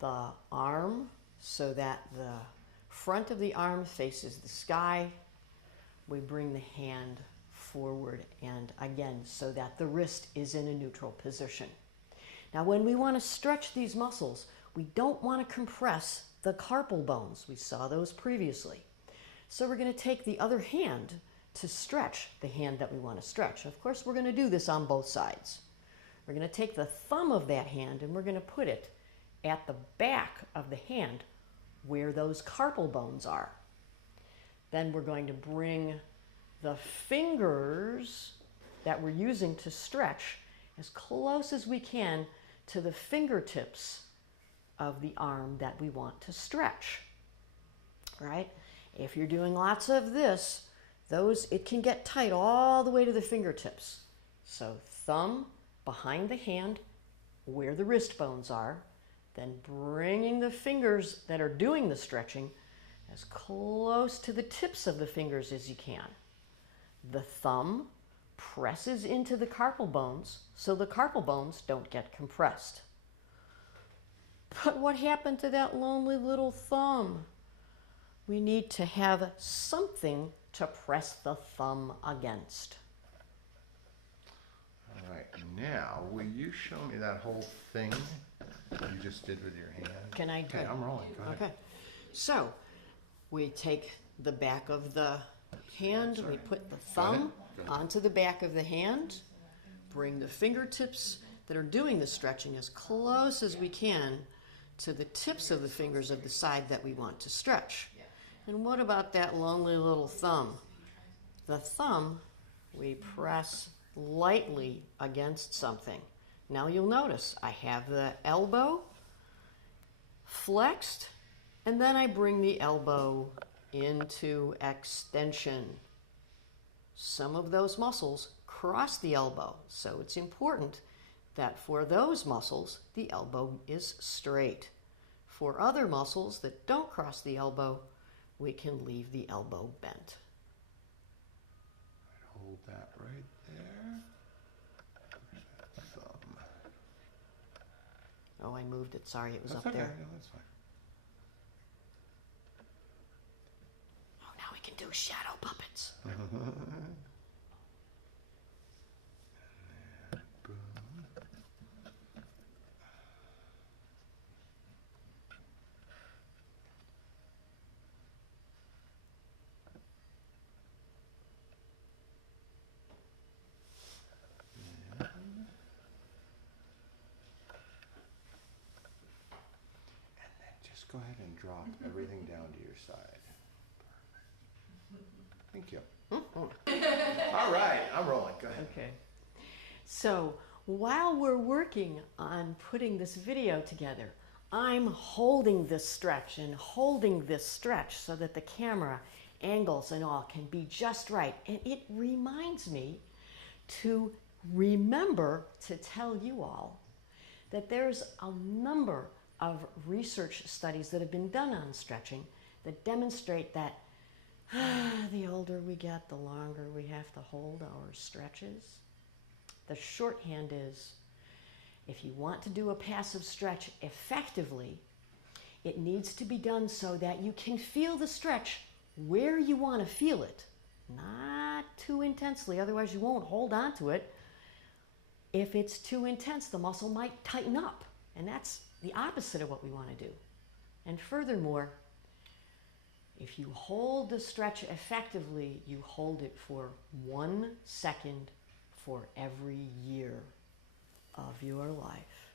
the arm so that the front of the arm faces the sky. We bring the hand forward and again so that the wrist is in a neutral position. Now when we want to stretch these muscles, we don't want to compress the carpal bones. We saw those previously. So we're going to take the other hand to stretch the hand that we want to stretch. Of course, we're going to do this on both sides. We're going to take the thumb of that hand and we're going to put it at the back of the hand where those carpal bones are. Then we're going to bring the fingers that we're using to stretch as close as we can to the fingertips of the arm that we want to stretch, right? If you're doing lots of this, it can get tight all the way to the fingertips. So thumb behind the hand where the wrist bones are, then bringing the fingers that are doing the stretching as close to the tips of the fingers as you can. The thumb presses into the carpal bones so the carpal bones don't get compressed. But what happened to that lonely little thumb? We need to have something to press the thumb against. All right, now will you show me that whole thing you just did with your hand? Can I do it? Okay, I'm rolling. Go ahead. Okay. So we take the back of the hand, we put the thumb onto the back of the hand, bring the fingertips that are doing the stretching as close as we can to the tips of the fingers of the side that we want to stretch. And what about that lonely little thumb? The thumb we press lightly against something. Now you'll notice I have the elbow flexed and then I bring the elbow into extension. Some of those muscles cross the elbow, so it's important that for those muscles the elbow is straight. For other muscles that don't cross the elbow, we can leave the elbow bent. Hold that right there. Where's that thumb? Oh, I moved it. Sorry, it was That's up okay. there. Yeah, that's fine. Oh, now we can do shadow puppets. Just go ahead and drop everything down to your side. Thank you. All right, I'm rolling. Go ahead. Okay. So while we're working on putting this video together, I'm holding this stretch and holding this stretch so that the camera angles and all can be just right. And it reminds me to remember to tell you all that there's a number of research studies that have been done on stretching that demonstrate that the older we get, the longer we have to hold our stretches. The shorthand is, if you want to do a passive stretch effectively, it needs to be done so that you can feel the stretch where you want to feel it, not too intensely, otherwise you won't hold on to it. If it's too intense, the muscle might tighten up, and that's the opposite of what we want to do. And furthermore, if you hold the stretch effectively, you hold it for 1 second for every year of your life.